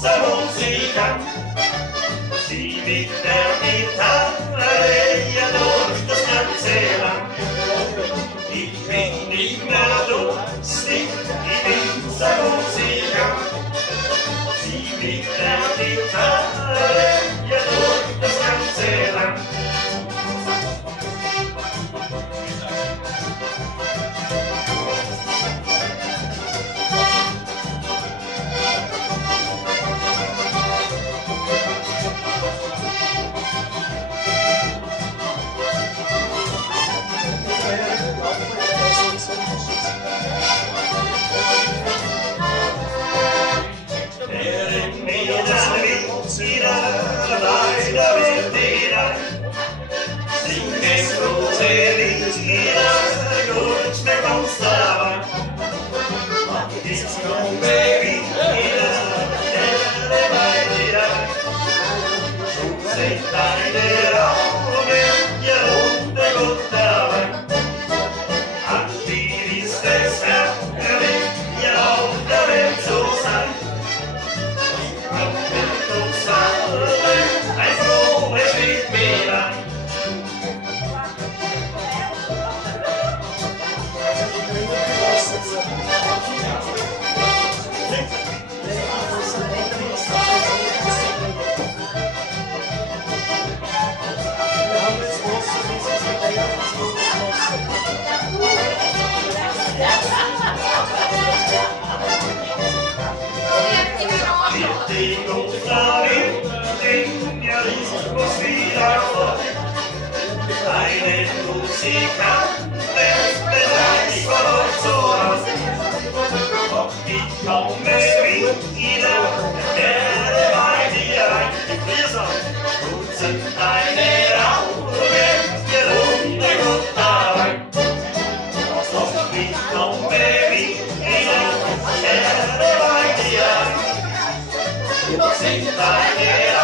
divisa musica, si vitte a gitarre e ad orto scansera, i quindi melodossi, divisa musica, si vitte a gitarre e ad orto scansera. Eine Musikante bereits vor Sohn, ob ich komme wieder, werde bei dir ein Bierson, gut sind deine Augen, gerunde gut dabei. Ob ich komme wieder, werde bei dir, gut sind deine